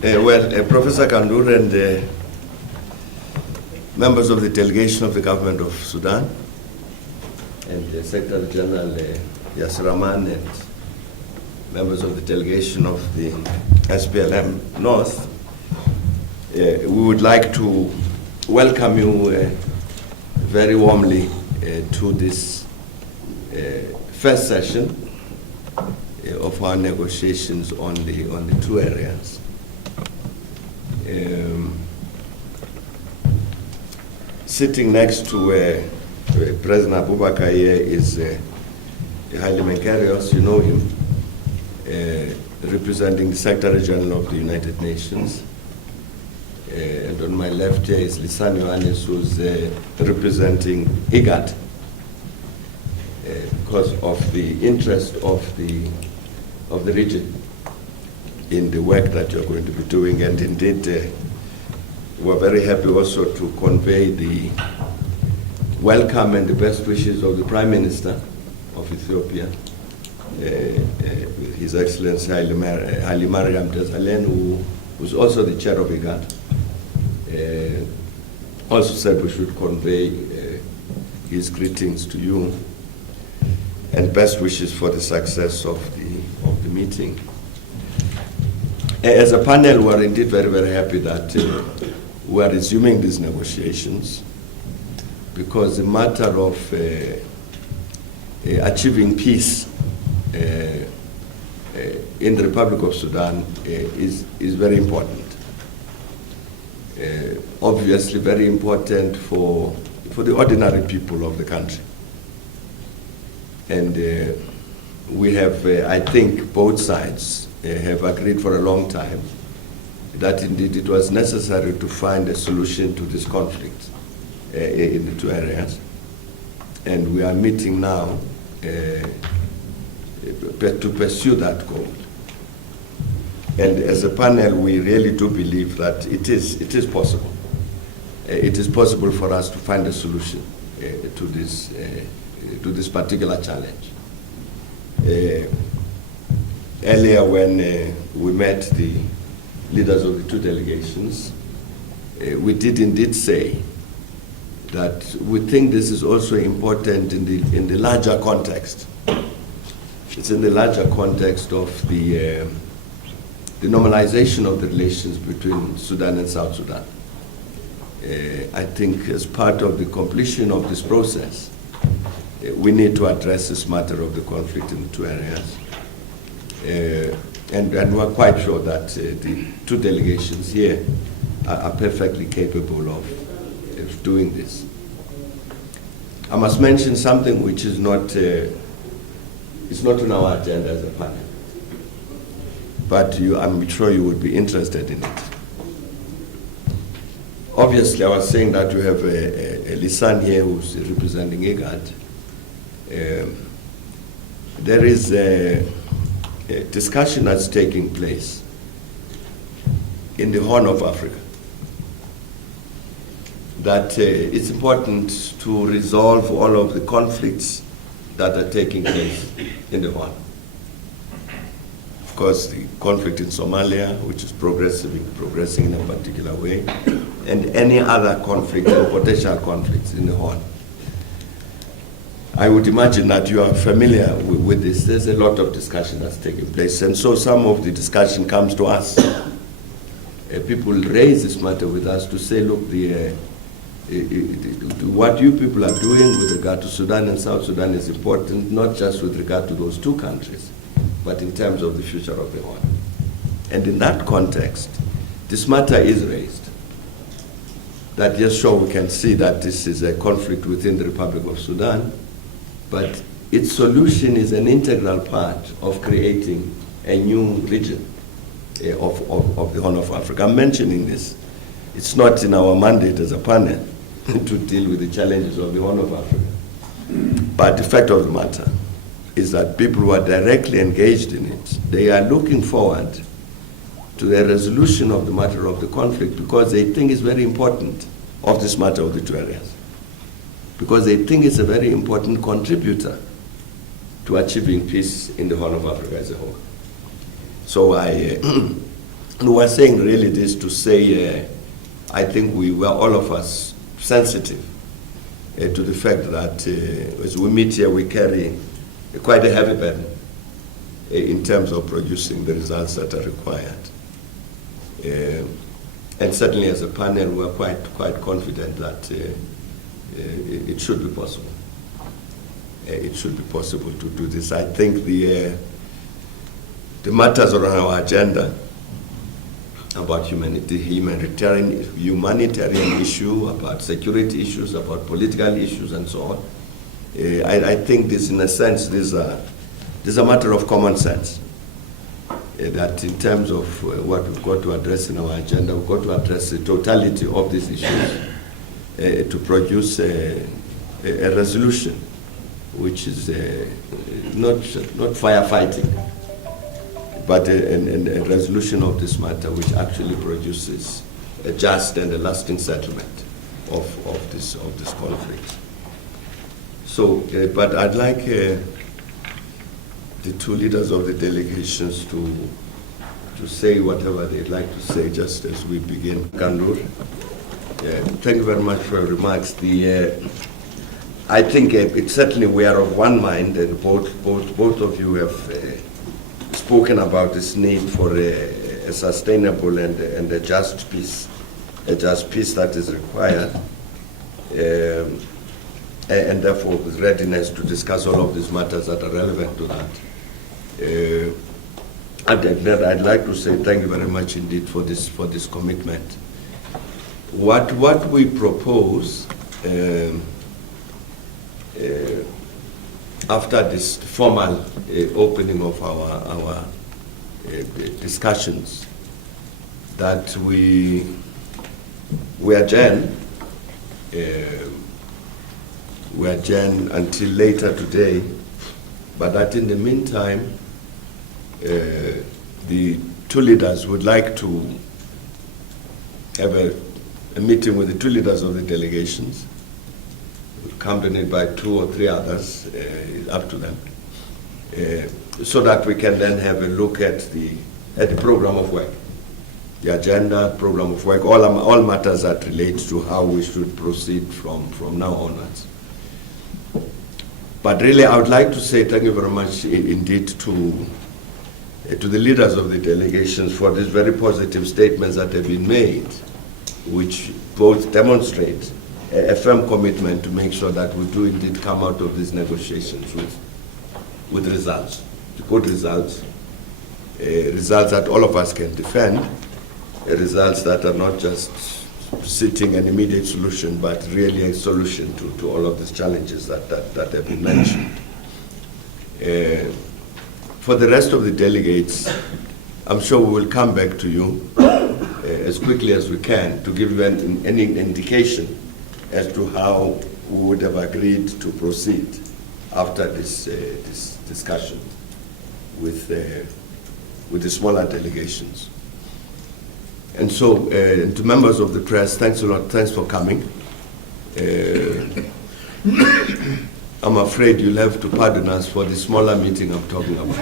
Professor Kandur and members of the delegation of the government of Sudan, and Secretary General Yasir Rahman, and members of the delegation of the SPLM North, we would like to welcome you very warmly to this first session of our negotiations on the two areas. Sitting next to President Abubakar here is Haile Menkerios, you know him, representing the Secretary General of the United Nations. And on my left here is Lisan Yohannes, who's representing IGAD, because of the interest of the region in the work that you're going to be doing. And indeed, we're very happy also to convey the welcome and the best wishes of the Prime Minister of Ethiopia, His Excellency Haile Mariam Desalegn, who's also the chair of IGAD. Also said we should convey his greetings to you and best wishes for the success of the meeting. As a panel, we're indeed very, very happy that we are resuming these negotiations, because the matter of achieving peace in the Republic of Sudan is very important. Obviously very important for the ordinary people of the country. And we have, I think, both sides have agreed for a long time that indeed it was necessary to find a solution to this conflict in the two areas. And we are meeting now to pursue that goal. And as a panel, we really do believe that it is possible. It is possible for us to find a solution to this particular challenge. Earlier, when we met the leaders of the two delegations, we did indeed say that we think this is also important in the larger context. It's in the larger context of the normalization of the relations between Sudan and South Sudan. I think as part of the completion of this process, we need to address this matter of the conflict in the two areas. And we're quite sure that the two delegations here are perfectly capable of doing this. I must mention something which is not on our agenda as a panel, but I'm sure you would be interested in it. Obviously, I was saying that you have a Lisan here who's representing IGAD. There is a discussion that's taking place in the Horn of Africa that it's important to resolve all of the conflicts that are taking place in the Horn. Of course, the conflict in Somalia, which is progressing in a particular way, and any other conflict or potential conflicts in the Horn. I would imagine that you are familiar with this. There's a lot of discussion that's taking place, and so some of the discussion comes to us. People raise this matter with us to say, look, what you people are doing with regard to Sudan and South Sudan is important, not just with regard to those two countries, but in terms of the future of the Horn. And in that context, this matter is raised. That, yes, sure, we can see that this is a conflict within the Republic of Sudan, but its solution is an integral part of creating a new region of the Horn of Africa. I'm mentioning this. It's not in our mandate as a panel to deal with the challenges of the Horn of Africa. But the fact of the matter is that people who are directly engaged in it, they are looking forward to the resolution of the matter of the conflict, because they think it's very important of this matter of the two areas. Because they think it's a very important contributor to achieving peace in the Horn of Africa as a whole. So I we were saying really this to say, I think we were all of us sensitive to the fact that as we meet here, we carry quite a heavy burden in terms of producing the results that are required. And certainly as a panel, we're quite confident that it should be possible. It should be possible to do this. I think the matters on our agenda about humanitarian issue, about security issues, about political issues, and so on. I think this, in a sense, this is a matter of common sense. That in terms of what we've got to address in our agenda, we've got to address the totality of these issues to produce a resolution which is not firefighting, but a resolution of this matter which actually produces a just and a lasting settlement of this conflict. So, but I'd like the two leaders of the delegations to say whatever they'd like to say just as we begin. Kandur, thank you very much for your remarks. I think certainly we are of one mind, and both of you have spoken about this need for a sustainable and a just peace that is required, and therefore with readiness to discuss all of these matters that are relevant to that. I'd like to say thank you very much indeed for this commitment. What we propose after this formal opening of our discussions, that we adjourn until later today, but that in the meantime, the two leaders would like to have a meeting with the two leaders of the delegations, accompanied by 2 or 3 others, up to them, so that we can then have a look at the program of work, the agenda, program of work, all matters that relate to how we should proceed from now onwards. But really, I would like to say thank you very much indeed to the leaders of the delegations for these very positive statements that have been made, which both demonstrate a firm commitment to make sure that we do indeed come out of these negotiations with results, good results, results that all of us can defend, results that are not just seeking an immediate solution, but really a solution to all of these challenges that have been mentioned. For the rest of the delegates, I'm sure we will come back to you as quickly as we can to give you any indication as to how we would have agreed to proceed after this discussion with the smaller delegations. And so, to members of the press, thanks a lot. Thanks for coming. I'm afraid you'll have to pardon us for the smaller meeting I'm talking about.